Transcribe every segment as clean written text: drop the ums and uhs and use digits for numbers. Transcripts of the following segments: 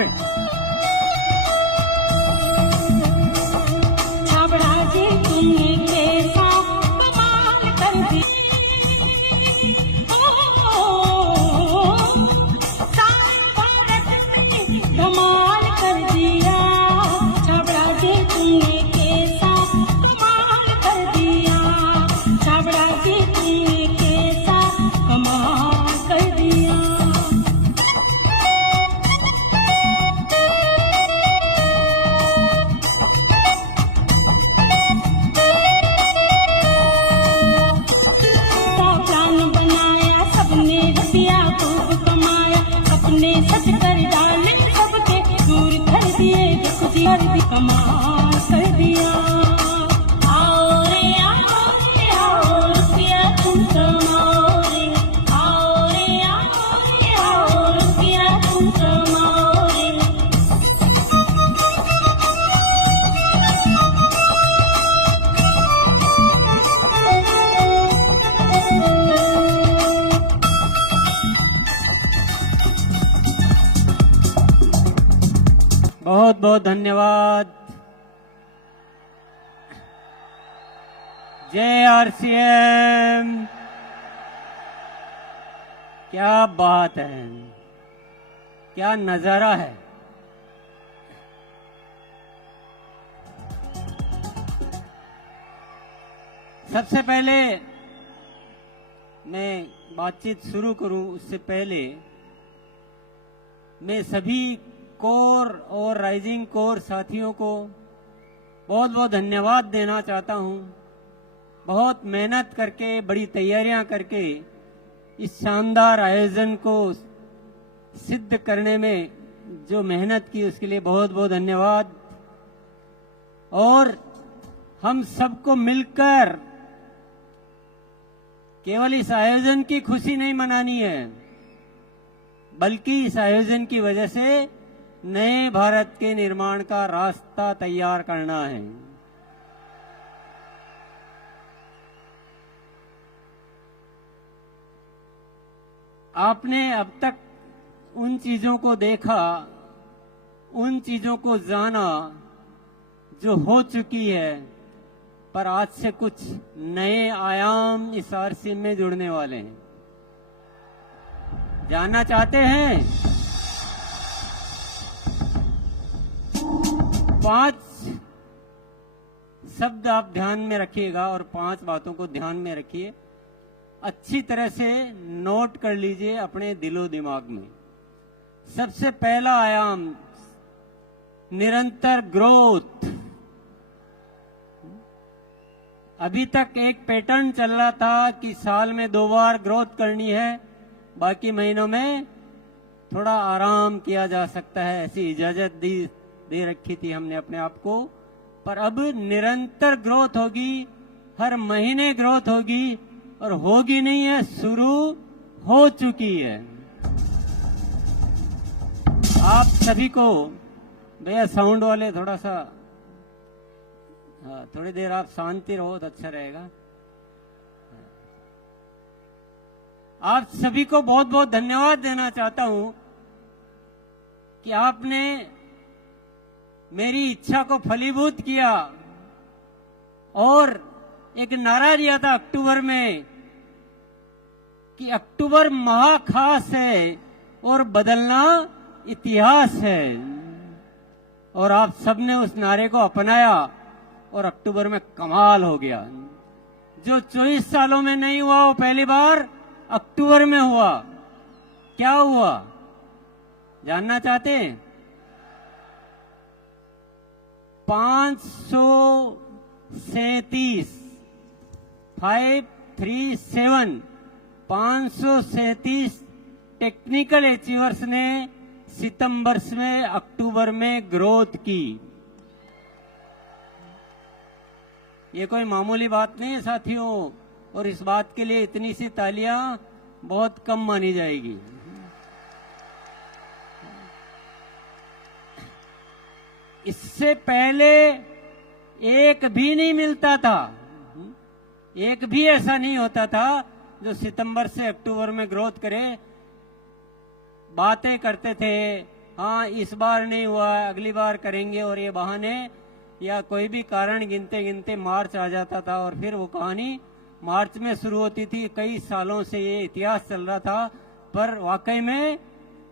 में। छाबड़ा जी तुमने कैसा कमाल कर दी, सारे भारत में कमाल कर दिया। छाबड़ा जी तुमने कैसा कमाल कर दिया, छाबड़ा जी तुमने कैसा कमाल कर दिया। प्लान बनाया सबने, रुपया खूब कमाया, अपने सच कर डाले सबके दूर कर दिए, दुख दिया कमाल कर दिया। आओ रे आओ रे आओ, रुपया तुम कमाओ रे, आओ रे आओ, रुपया तुम कमाओ रे। बहुत बहुत धन्यवाद। जय आरसीएम। क्या बात है, क्या नजारा है। सबसे पहले मैं बातचीत शुरू करूं उससे पहले मैं सभी कोर और राइजिंग कोर साथियों को बहुत बहुत धन्यवाद देना चाहता हूं। बहुत मेहनत करके, बड़ी तैयारियां करके इस शानदार आयोजन को सिद्ध करने में जो मेहनत की उसके लिए बहुत बहुत धन्यवाद। और हम सबको मिलकर केवल इस आयोजन की खुशी नहीं मनानी है, बल्कि इस आयोजन की वजह से नए भारत के निर्माण का रास्ता तैयार करना है। आपने अब तक उन चीजों को देखा, उन चीजों को जाना जो हो चुकी है, पर आज से कुछ नए आयाम इस आरसीएम में जुड़ने वाले हैं। जानना चाहते हैं? 5 शब्द आप ध्यान में रखिएगा और 5 बातों को ध्यान में रखिए, अच्छी तरह से नोट कर लीजिए अपने दिलो दिमाग में। सबसे पहला आयाम निरंतर ग्रोथ। अभी तक एक पैटर्न चल रहा था कि साल में 2 बार ग्रोथ करनी है, बाकी महीनों में थोड़ा आराम किया जा सकता है, ऐसी इजाजत दे रखी थी हमने अपने आप को। पर अब निरंतर ग्रोथ होगी, हर महीने ग्रोथ होगी, और होगी नहीं है, शुरू हो चुकी है। आप सभी को भैया साउंड वाले थोड़ा सा, हाँ, थोड़ी देर आप शांति रहो तो अच्छा रहेगा। आप सभी को बहुत बहुत धन्यवाद देना चाहता हूं कि आपने मेरी इच्छा को फलीभूत किया और एक नारा दिया था अक्टूबर में कि अक्टूबर महाखास है और बदलना इतिहास है। और आप सबने उस नारे को अपनाया और अक्टूबर में कमाल हो गया। जो 24 सालों में नहीं हुआ वो पहली बार अक्टूबर में हुआ। क्या हुआ जानना चाहते हैं? 537 टेक्निकल अचीवर्स ने सितंबर में अक्टूबर में ग्रोथ की। ये कोई मामूली बात नहीं है साथियों, और इस बात के लिए इतनी सी तालियां बहुत कम मानी जाएगी। इससे पहले एक भी नहीं मिलता था, एक भी ऐसा नहीं होता था जो सितंबर से अक्टूबर में ग्रोथ करे। बातें करते थे, हाँ इस बार नहीं हुआ, अगली बार करेंगे, और ये बहाने या कोई भी कारण गिनते गिनते मार्च आ जाता था और फिर वो कहानी मार्च में शुरू होती थी। कई सालों से ये इतिहास चल रहा था, पर वाकई में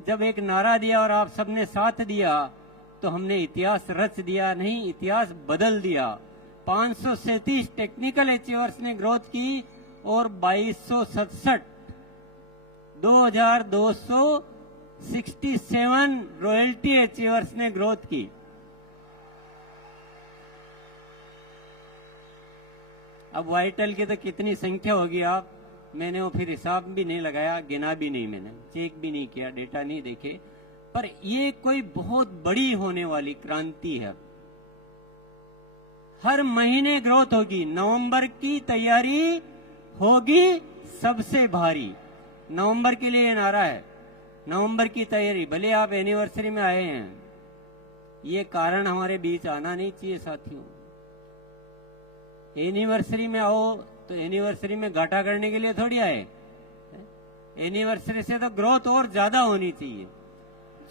जब एक नारा दिया और आप सबने साथ दिया तो हमने इतिहास रच दिया, नहीं इतिहास बदल दिया। 537 टेक्निकल अचीवर्स ने ग्रोथ की और 2267 2267 रॉयल्टी अचीवर्स ने ग्रोथ की। अब वाइटल की तो कितनी संख्या होगी आप, मैंने वो फिर हिसाब भी नहीं लगाया, गिना भी नहीं, मैंने चेक भी नहीं किया, डेटा नहीं देखे, पर ये कोई बहुत बड़ी होने वाली क्रांति है। हर महीने ग्रोथ होगी। नवंबर की तैयारी होगी सबसे भारी। नवंबर के लिए नारा है, नवंबर की तैयारी। भले आप एनिवर्सरी में आए हैं, ये कारण हमारे बीच आना नहीं चाहिए साथियों। एनिवर्सरी में आओ तो एनिवर्सरी में घाटा करने के लिए थोड़ी आए। एनिवर्सरी से तो ग्रोथ और ज्यादा होनी चाहिए।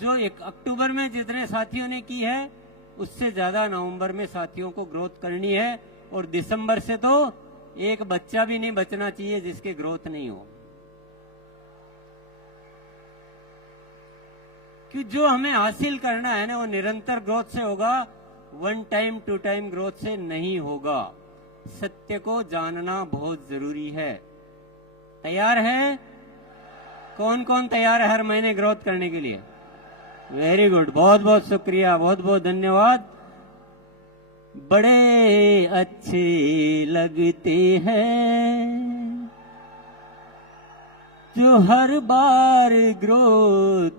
जो 1 अक्टूबर में जितने साथियों ने की है उससे ज्यादा नवंबर में साथियों को ग्रोथ करनी है। और दिसंबर से तो एक बच्चा भी नहीं बचना चाहिए जिसके ग्रोथ नहीं हो, कि जो हमें हासिल करना है ना वो निरंतर ग्रोथ से होगा, 1 टाइम 2 टाइम ग्रोथ से नहीं होगा। सत्य को जानना बहुत जरूरी है। तैयार है? कौन कौन तैयार है हर महीने ग्रोथ करने के लिए? वेरी गुड, बहुत बहुत शुक्रिया, बहुत बहुत धन्यवाद। बड़े अच्छे लगते हैं जो हर बार ग्रोथ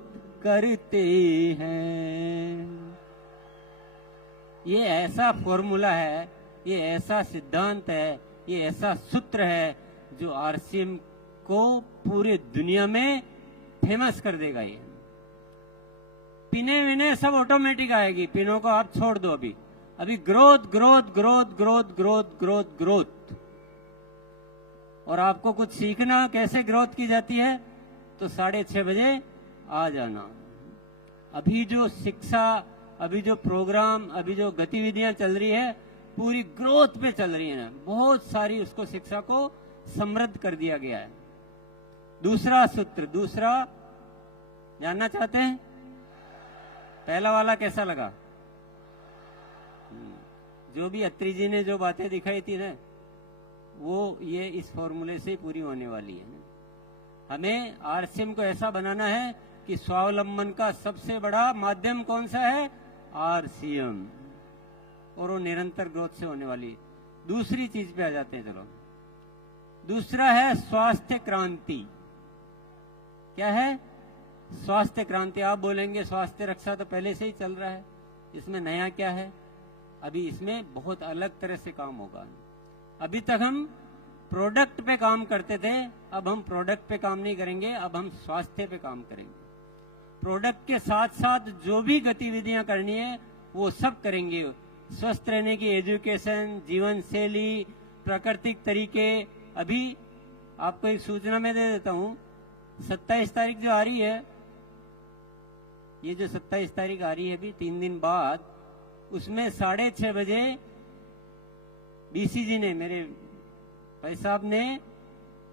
करते हैं। ये ऐसा फॉर्मूला है, ये ऐसा सिद्धांत है, ये ऐसा सूत्र है जो आरसीएम को पूरे दुनिया में फेमस कर देगा। ये पिने विने सब ऑटोमेटिक आएगी, पिनों को आप छोड़ दो। अभी growth growth growth growth growth growth growth. और आपको कुछ सीखना कैसे ग्रोथ की जाती है तो 6:30 बजे आ जाना। अभी जो शिक्षा, अभी जो प्रोग्राम, अभी जो गतिविधियां चल रही है पूरी ग्रोथ पे चल रही है। बहुत सारी उसको शिक्षा को समृद्ध कर दिया गया है। दूसरा सूत्र, दूसरा जानना चाहते हैं? पहला वाला कैसा लगा? जो भी अत्री जी ने जो बातें दिखाई थी ना, वो ये इस फॉर्मूले से पूरी होने वाली है ना। हमें आरसीएम को ऐसा बनाना है कि स्वावलंबन का सबसे बड़ा माध्यम कौन सा है? आरसीएम। और वो निरंतर ग्रोथ से होने वाली। दूसरी चीज पे आ जाते हैं, चलो। दूसरा है स्वास्थ्य क्रांति। क्या है? स्वास्थ्य क्रांति। आप बोलेंगे स्वास्थ्य रक्षा तो पहले से ही चल रहा है, इसमें नया क्या है? अभी इसमें बहुत अलग तरह से काम होगा। अभी तक हम प्रोडक्ट पे काम करते थे, अब हम प्रोडक्ट पे काम नहीं करेंगे, अब हम स्वास्थ्य पे काम करेंगे। प्रोडक्ट के साथ साथ जो भी गतिविधियां करनी है वो सब करेंगे। स्वस्थ रहने की एजुकेशन, जीवन शैली, प्राकृतिक तरीके। अभी आपको एक सूचना मैं दे देता हूं, 27 तारीख जो आ रही है, ये जो 27 तारीख आ रही है अभी 3 दिन बाद, उसमें 6:30 बजे बीसीजी ने, मेरे भाई साहब ने,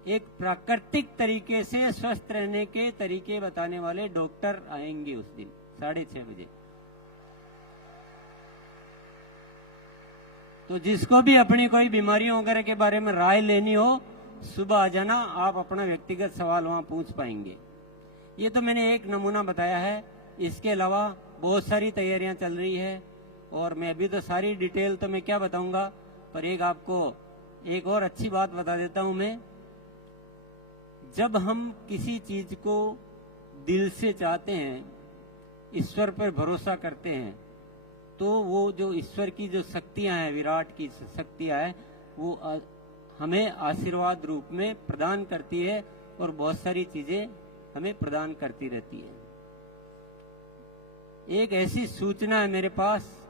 एक प्राकृतिक तरीके से स्वस्थ रहने के तरीके बताने वाले डॉक्टर आएंगे उस दिन 6:30 बजे। तो जिसको भी अपनी कोई बीमारियों वगैरह के बारे में राय लेनी हो, सुबह आ जाना, आप अपना व्यक्तिगत सवाल वहां पूछ पाएंगे। ये तो मैंने एक नमूना बताया है, इसके अलावा बहुत सारी तैयारियां चल रही है और मैं अभी तो सारी डिटेल तो मैं क्या बताऊंगा, पर एक आपको एक और अच्छी बात बता देता हूं मैं। जब हम किसी चीज को दिल से चाहते हैं, ईश्वर पर भरोसा करते हैं, तो वो जो ईश्वर की जो शक्तियां हैं, विराट की शक्तियां हैं, वो हमें आशीर्वाद रूप में प्रदान करती है और बहुत सारी चीजें हमें प्रदान करती रहती है। एक ऐसी सूचना है मेरे पास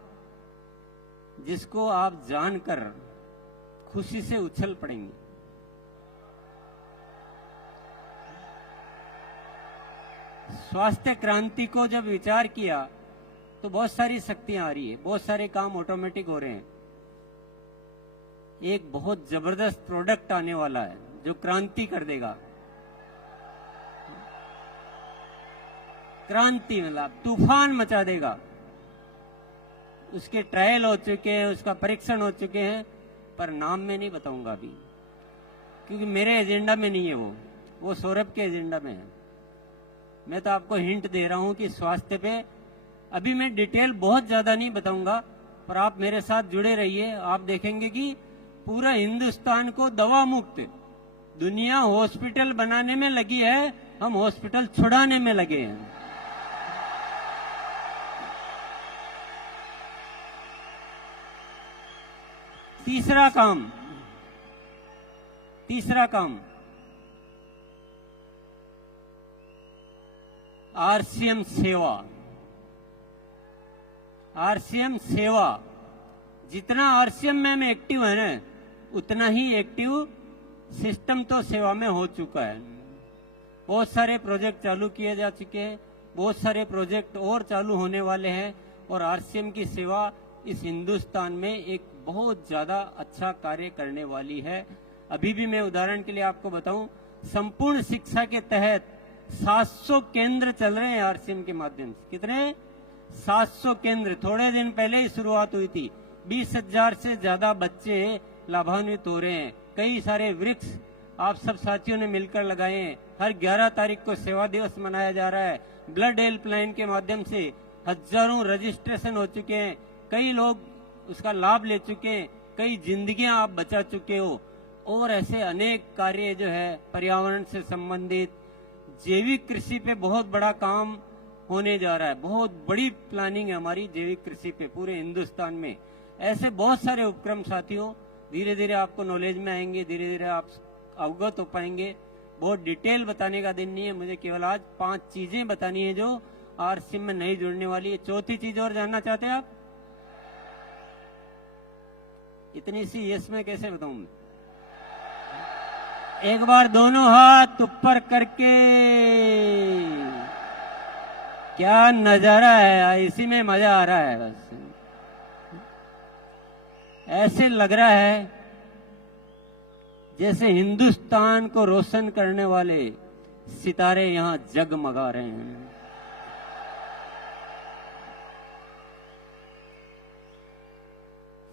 जिसको आप जानकर खुशी से उछल पड़ेंगे। स्वास्थ्य क्रांति को जब विचार किया तो बहुत सारी शक्तियां आ रही है, बहुत सारे काम ऑटोमेटिक हो रहे हैं। एक बहुत जबरदस्त प्रोडक्ट आने वाला है जो क्रांति कर देगा। क्रांति मतलब तूफान मचा देगा। उसके ट्रायल हो चुके हैं, उसका परीक्षण हो चुके हैं, पर नाम में नहीं बताऊंगा अभी, क्योंकि मेरे एजेंडा में नहीं है वो सौरभ के एजेंडा में है। मैं तो आपको हिंट दे रहा हूं कि स्वास्थ्य पे अभी मैं डिटेल बहुत ज्यादा नहीं बताऊंगा, पर आप मेरे साथ जुड़े रहिए। आप देखेंगे कि पूरा हिंदुस्तान को दवा मुक्त, दुनिया हॉस्पिटल बनाने में लगी है, हम हॉस्पिटल छुड़ाने में लगे हैं। तीसरा काम आरसीएम सेवा। जितना आरसीएम में एक्टिव है ना, उतना ही एक्टिव सिस्टम तो सेवा में हो चुका है। बहुत सारे प्रोजेक्ट चालू किए जा चुके हैं, बहुत सारे प्रोजेक्ट और चालू होने वाले हैं, और आरसीएम की सेवा इस हिंदुस्तान में एक बहुत ज्यादा अच्छा कार्य करने वाली है। अभी भी मैं उदाहरण के लिए आपको बताऊं, संपूर्ण शिक्षा के तहत 700 केंद्र चल रहे हैं आरसीएम के माध्यम से। कितने? 700 केंद्र। थोड़े दिन पहले ही शुरुआत हुई थी। 20,000 से ज्यादा बच्चे लाभान्वित हो रहे हैं। कई सारे वृक्ष आप सब साथियों ने मिलकर लगाए हैं। हर 11 तारीख को सेवा दिवस मनाया जा रहा है। ब्लड हेल्पलाइन के माध्यम से हजारों रजिस्ट्रेशन हो चुके हैं। कई लोग उसका लाभ ले चुके हैं, कई जिंदगियां आप बचा चुके हो, और ऐसे अनेक कार्य जो है पर्यावरण से संबंधित, जैविक कृषि पे बहुत बड़ा काम होने जा रहा है। बहुत बड़ी प्लानिंग है हमारी जैविक कृषि पे पूरे हिंदुस्तान में। ऐसे बहुत सारे उपक्रम साथियों धीरे धीरे आपको नॉलेज में आएंगे, धीरे धीरे आप अवगत हो पाएंगे। बहुत डिटेल बताने का दिन नहीं है, मुझे केवल आज 5 चीजें बतानी है जो आरसीएम में नहीं जुड़ने वाली है। चौथी चीज और जानना चाहते हैं आप? इतनी सी यस में कैसे बताऊं मैं? एक बार दोनों हाथ ऊपर करके, क्या नजारा है, इसी में मजा आ रहा है। बस ऐसे लग रहा है जैसे हिंदुस्तान को रोशन करने वाले सितारे यहां जगमगा रहे हैं।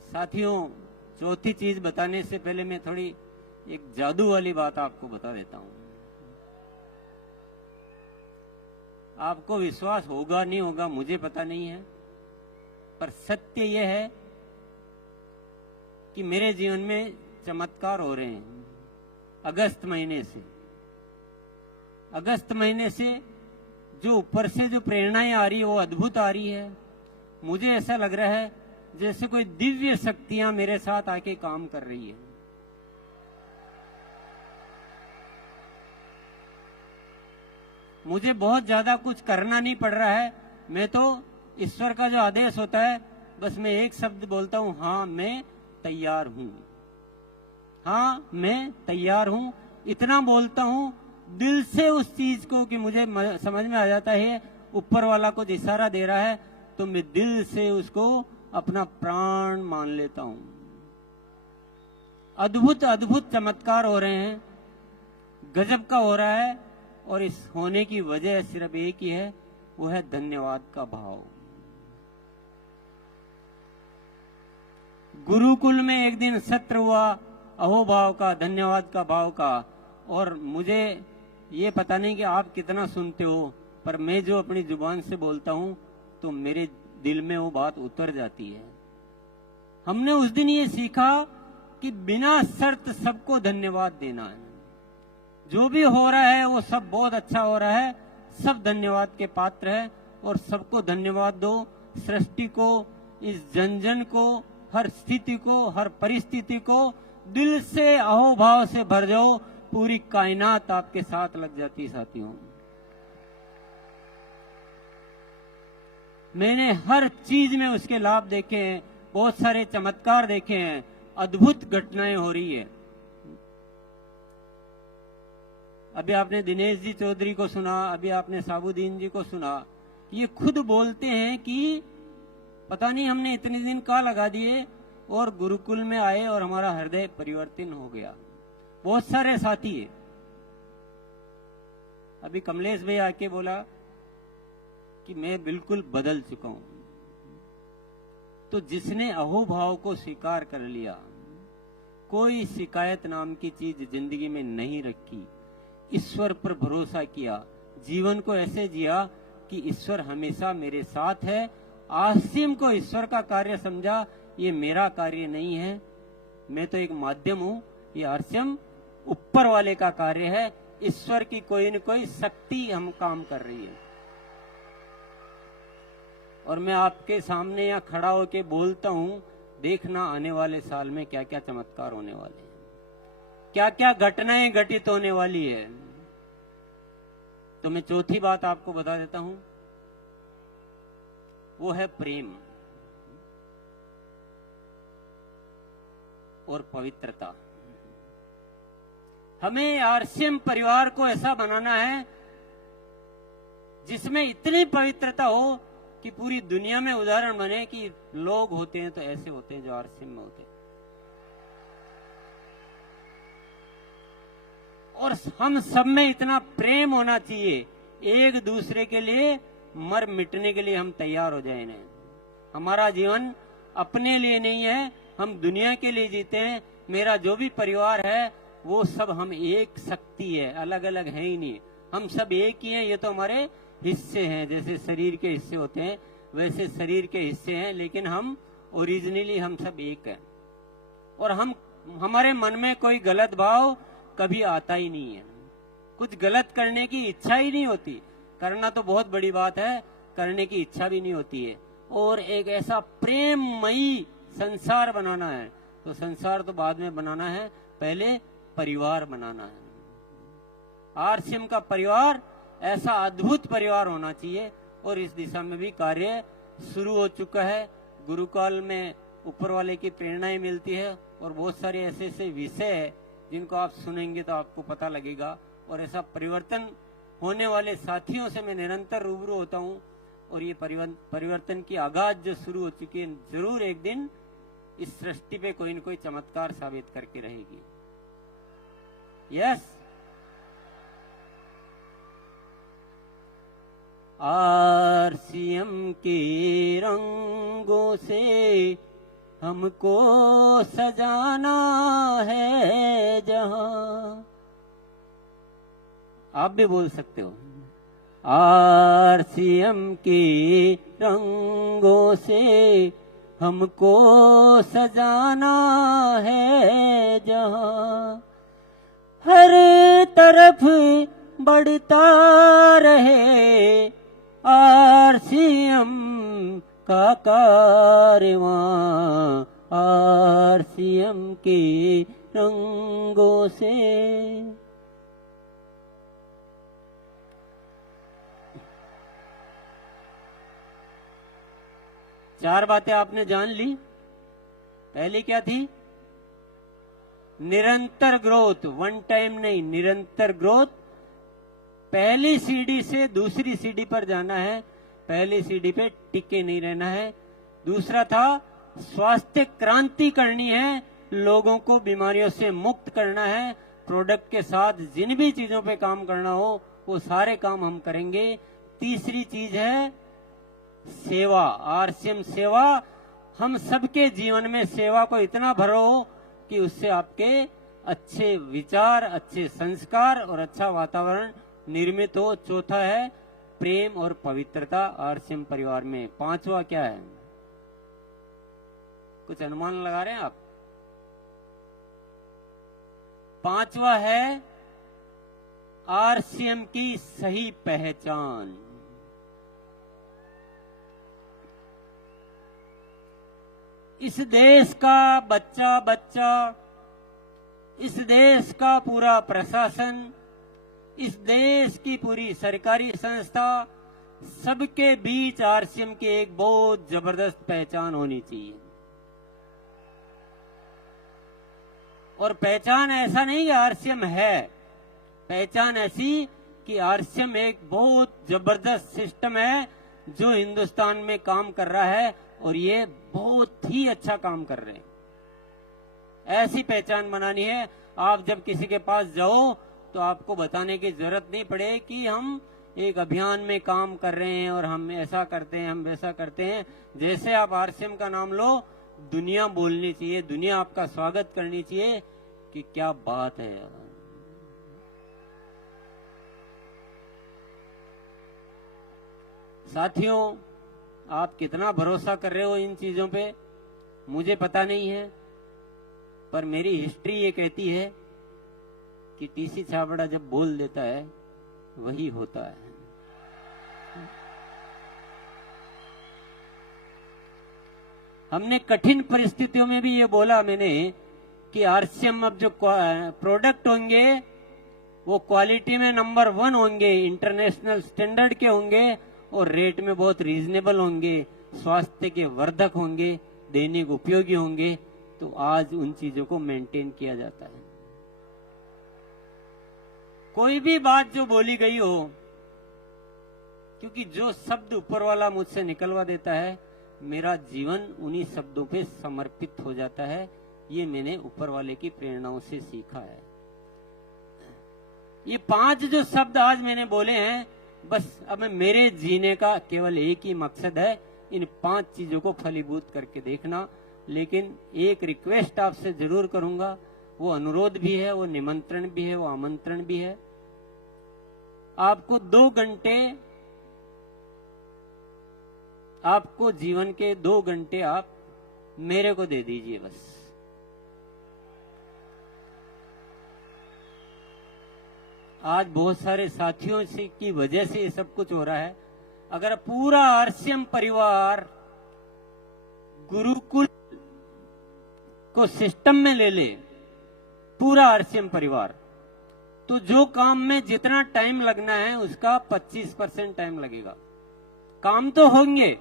साथियों, चौथी चीज बताने से पहले मैं थोड़ी एक जादू वाली बात आपको बता देता हूं। आपको विश्वास होगा नहीं होगा मुझे पता नहीं है, पर सत्य यह है कि मेरे जीवन में चमत्कार हो रहे हैं। अगस्त महीने से जो ऊपर से जो प्रेरणाएं आ रही है वो अद्भुत आ रही है। मुझे ऐसा लग रहा है जैसे कोई दिव्य शक्तियां मेरे साथ आके काम कर रही है। मुझे बहुत ज्यादा कुछ करना नहीं पड़ रहा है। मैं तो ईश्वर का जो आदेश होता है, बस मैं एक शब्द बोलता हूं, हाँ मैं तैयार हूं। हाँ मैं तैयार हूं, इतना बोलता हूं दिल से उस चीज को कि मुझे समझ में आ जाता है ऊपर वाला कुछ इशारा दे रहा है, तो मैं दिल से उसको अपना प्राण मान लेता हूं। अद्भुत अद्भुत चमत्कार हो रहे हैं, गजब का हो रहा है, और इस होने की वजह सिर्फ एक ही है, वो है धन्यवाद का भाव। गुरुकुल में एक दिन सत्र हुआ अहोभाव का, धन्यवाद का भाव का, और मुझे ये पता नहीं कि आप कितना सुनते हो, पर मैं जो अपनी जुबान से बोलता हूं तो मेरे दिल में वो बात उतर जाती है। हमने उस दिन ये सीखा कि बिना शर्त सबको धन्यवाद देना है। जो भी हो रहा है वो सब बहुत अच्छा हो रहा है, सब धन्यवाद के पात्र है, और सबको धन्यवाद दो। सृष्टि को, इस जन जन को, हर स्थिति को, हर परिस्थिति को दिल से अहोभाव से भर जाओ, पूरी कायनात आपके साथ लग जाती। साथियों, मैंने हर चीज में उसके लाभ देखे हैं, बहुत सारे चमत्कार देखे हैं, अद्भुत घटनाएं हो रही है। अभी आपने दिनेश जी चौधरी को सुना, अभी आपने साबुद्दीन जी को सुना। ये खुद बोलते हैं कि पता नहीं हमने इतने दिन कहाँ लगा दिए और गुरुकुल में आए और हमारा हृदय परिवर्तन हो गया। बहुत सारे साथी है। अभी कमलेश भाई आके बोला कि मैं बिल्कुल बदल चुका हूं। तो जिसने अहोभाव को स्वीकार कर लिया, कोई शिकायत नाम की चीज जिंदगी में नहीं रखी, ईश्वर पर भरोसा किया, जीवन को ऐसे जिया कि ईश्वर हमेशा मेरे साथ है, आसिम को ईश्वर का कार्य समझा, ये मेरा कार्य नहीं है, मैं तो एक माध्यम हूं, ये आसिम ऊपर वाले का कार्य है, ईश्वर की कोई न कोई शक्ति हम काम कर रही है। और मैं आपके सामने यहाँ खड़ा होके बोलता हूं, देखना आने वाले साल में क्या क्या चमत्कार होने वाले हैं, क्या क्या घटनाएं घटित होने वाली है। तो मैं चौथी बात आपको बता देता हूं, वो है प्रेम और पवित्रता। हमें आरसीएम परिवार को ऐसा बनाना है जिसमें इतनी पवित्रता हो कि पूरी दुनिया में उदाहरण बने कि लोग होते हैं तो ऐसे होते हैं जो आरसीएम में होते हैं। और हम सब में इतना प्रेम होना चाहिए, एक दूसरे के लिए मर मिटने के लिए हम तैयार हो जाए। हमारा जीवन अपने लिए नहीं है, हम दुनिया के लिए जीते हैं। मेरा जो भी परिवार है वो सब हम एक शक्ति है, अलग अलग है ही नहीं, हम सब एक ही हैं। ये तो हमारे हिस्से हैं, जैसे शरीर के हिस्से होते हैं वैसे शरीर के हिस्से हैं, लेकिन हम ओरिजिनली हम सब एक हैं। और हमारे मन में कोई गलत भाव कभी आता ही नहीं है, कुछ गलत करने की इच्छा ही नहीं होती। करना तो बहुत बड़ी बात है, करने की इच्छा भी नहीं होती है। और एक ऐसा प्रेममयी संसार बनाना है, तो संसार तो बाद में बनाना है, पहले परिवार बनाना है। आरसीएम का परिवार ऐसा अद्भुत परिवार होना चाहिए और इस दिशा में भी कार्य शुरू हो चुका है। गुरुकाल में ऊपर वाले की प्रेरणाएं मिलती है और बहुत सारे ऐसे ऐसे विषय है जिनको आप सुनेंगे तो आपको पता लगेगा। और ऐसा परिवर्तन होने वाले साथियों से मैं निरंतर रूबरू होता हूँ और ये परिवर्तन की आगाज जो शुरू हो चुकी है, जरूर एक दिन इस सृष्टि पे कोई न कोई चमत्कार साबित करके रहेगी। यस, आरसीएम के रंगों से हमको सजाना है जहां। आप भी बोल सकते हो, आरसीएम के रंगों से हमको सजाना है जहां, हर तरफ बढ़ता रहे आरसीएम का कारवां, आरसीएम के रंगों से। चार बातें आपने जान ली। पहली क्या थी? निरंतर ग्रोथ, वन टाइम नहीं, निरंतर ग्रोथ। पहली सीढ़ी से दूसरी सीढ़ी पर जाना है, पहली सीढ़ी पे टिके नहीं रहना है। दूसरा था स्वास्थ्य क्रांति करनी है, लोगों को बीमारियों से मुक्त करना है। प्रोडक्ट के साथ जिन भी चीजों पे काम करना हो वो सारे काम हम करेंगे। तीसरी चीज है सेवा, आरसीएम सेवा। हम सबके जीवन में सेवा को इतना भरो कि उससे आपके अच्छे विचार, अच्छे संस्कार और अच्छा वातावरण निर्मित हो। चौथा है प्रेम और पवित्रता आरसीएम परिवार में। पांचवा क्या है? कुछ अनुमान लगा रहे हैं आप? पांचवा है आरसीएम की सही पहचान। इस देश का बच्चा, इस देश का पूरा प्रशासन, इस देश की पूरी सरकारी संस्था, सबके बीच आरसीएम की एक बहुत जबरदस्त पहचान होनी चाहिए। और पहचान ऐसा नहीं कि आरसीएम है, पहचान ऐसी कि आरसीएम एक बहुत जबरदस्त सिस्टम है जो हिंदुस्तान में काम कर रहा है और ये बहुत ही अच्छा काम कर रहे हैं। ऐसी पहचान बनानी है। आप जब किसी के पास जाओ तो आपको बताने की जरूरत नहीं पड़े कि हम एक अभियान में काम कर रहे हैं और हम ऐसा करते हैं, हम वैसा करते हैं। जैसे आप आरसीएम का नाम लो, दुनिया बोलनी चाहिए, दुनिया आपका स्वागत करनी चाहिए कि क्या बात है। साथियों, आप कितना भरोसा कर रहे हो इन चीजों पे मुझे पता नहीं है, पर मेरी हिस्ट्री ये कहती है कि टीसी छाबड़ा जब बोल देता है वही होता है। हमने कठिन परिस्थितियों में भी ये बोला मैंने कि आरसीएम अब जो प्रोडक्ट होंगे वो क्वालिटी में नंबर 1 होंगे, इंटरनेशनल स्टैंडर्ड के होंगे और रेट में बहुत रीजनेबल होंगे, स्वास्थ्य के वर्धक होंगे, दैनिक उपयोगी होंगे। तो आज उन चीजों को मेंटेन किया जाता है। कोई भी बात जो बोली गई हो, क्योंकि जो शब्द ऊपर वाला मुझसे निकलवा देता है, मेरा जीवन उन्हीं शब्दों पे समर्पित हो जाता है। ये मैंने ऊपर वाले की प्रेरणाओं से सीखा है। ये 5 जो शब्द आज मैंने बोले हैं, बस अब मेरे जीने का केवल एक ही मकसद है, इन 5 चीजों को फलीभूत करके देखना। लेकिन एक रिक्वेस्ट आपसे जरूर करूंगा, वो अनुरोध भी है, वो निमंत्रण भी है, वो आमंत्रण भी है। आपको 2 घंटे, आपको जीवन के 2 घंटे आप मेरे को दे दीजिए बस। आज बहुत सारे साथियों से की वजह से ये सब कुछ हो रहा है। अगर पूरा आरसीएम परिवार गुरुकुल को सिस्टम में ले ले, पूरा आरसीएम परिवार, तो जो काम में जितना टाइम लगना है उसका 25% टाइम लगेगा। काम तो होंगे,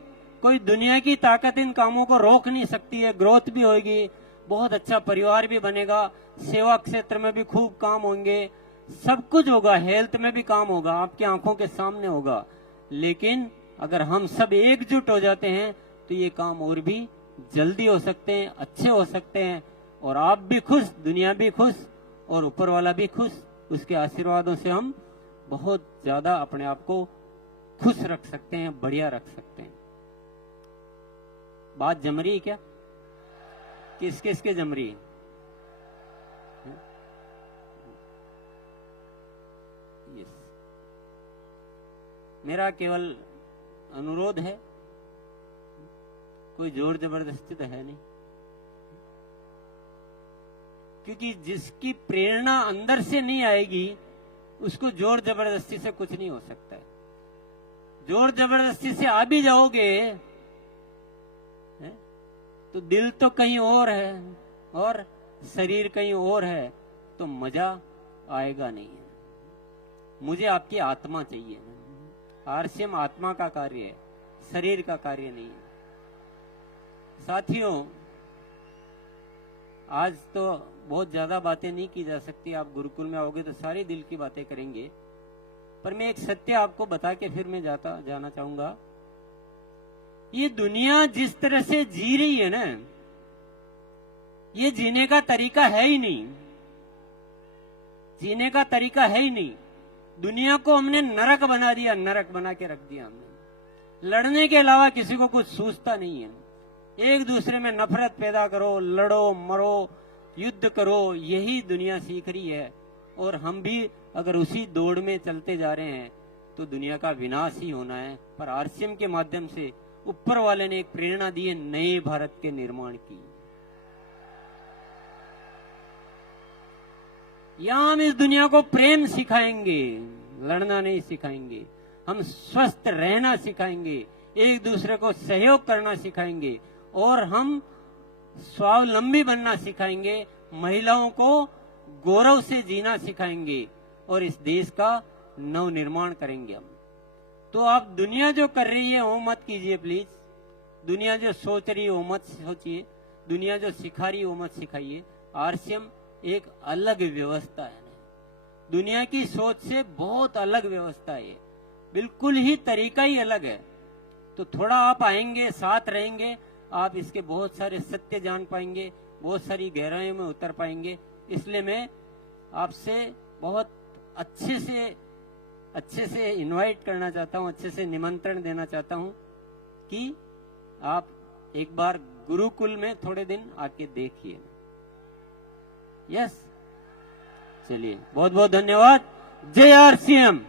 कोई दुनिया की ताकत इन कामों को रोक नहीं सकती है। ग्रोथ भी होगी, बहुत अच्छा परिवार भी बनेगा, सेवा क्षेत्र में भी खूब काम होंगे, सब कुछ होगा, हेल्थ में भी काम होगा, आपकी आंखों के सामने होगा। लेकिन अगर हम सब एकजुट हो जाते हैं तो ये काम और भी जल्दी हो सकते हैं, अच्छे हो सकते हैं, और आप भी खुश, दुनिया भी खुश और ऊपर वाला भी खुश। उसके आशीर्वादों से हम बहुत ज्यादा अपने आप को खुश रख सकते हैं, बढ़िया रख सकते हैं। बात जम रही है क्या? किस किस के जम रही है? यस, मेरा केवल अनुरोध है, कोई जोर जबरदस्ती तो है नहीं, क्योंकि जिसकी प्रेरणा अंदर से नहीं आएगी उसको जोर जबरदस्ती से कुछ नहीं हो सकता है। जोर जबरदस्ती से आ भी जाओगे तो दिल तो कहीं और है और शरीर कहीं और है, तो मजा आएगा नहीं है। मुझे आपकी आत्मा चाहिए। आरसीएम आत्मा का कार्य है, शरीर का कार्य नहीं है। साथियों, आज तो बहुत ज्यादा बातें नहीं की जा सकती, आप गुरुकुल में आओगे तो सारी दिल की बातें करेंगे, पर मैं एक सत्य आपको बता के फिर मैं जाना चाहूंगा। ये दुनिया जिस तरह से जी रही है ना, ये जीने का तरीका है ही नहीं, जीने का तरीका है ही नहीं। दुनिया को हमने नरक बना दिया, नरक बना के रख दिया हमने। लड़ने के अलावा किसी को कुछ सूझता नहीं है। एक दूसरे में नफरत पैदा करो, लड़ो, मरो, युद्ध करो, यही दुनिया सीख रही है। और हम भी अगर उसी दौड़ में चलते जा रहे हैं तो दुनिया का विनाश ही होना है। पर आरसीएम के माध्यम से ऊपर वाले ने एक प्रेरणा दी है नए भारत के निर्माण की। यहां हम इस दुनिया को प्रेम सिखाएंगे, लड़ना नहीं सिखाएंगे। हम स्वस्थ रहना सिखाएंगे, एक दूसरे को सहयोग करना सिखाएंगे, और हम स्वावलंबी बनना सिखाएंगे, महिलाओं को गौरव से जीना सिखाएंगे, और इस देश का नव निर्माण करेंगे हम। तो आप दुनिया जो कर रही है वो मत कीजिए प्लीज। दुनिया जो सोच रही है वो मत सोचिए, दुनिया जो सिखा रही है वो मत सिखाइए। आरसीएम एक अलग व्यवस्था है। दुनिया की सोच से बहुत अलग व्यवस्था है, बिल्कुल ही तरीका ही अलग है। तो थोड़ा आप आएंगे, साथ रहेंगे, आप इसके बहुत सारे सत्य जान पाएंगे, बहुत सारी गहराइयों में उतर पाएंगे। इसलिए मैं आपसे बहुत अच्छे से इनवाइट करना चाहता हूं, अच्छे से निमंत्रण देना चाहता हूं कि आप एक बार गुरुकुल में थोड़े दिन आके देखिए। यस, चलिए, बहुत बहुत धन्यवाद। जय आरसीएम।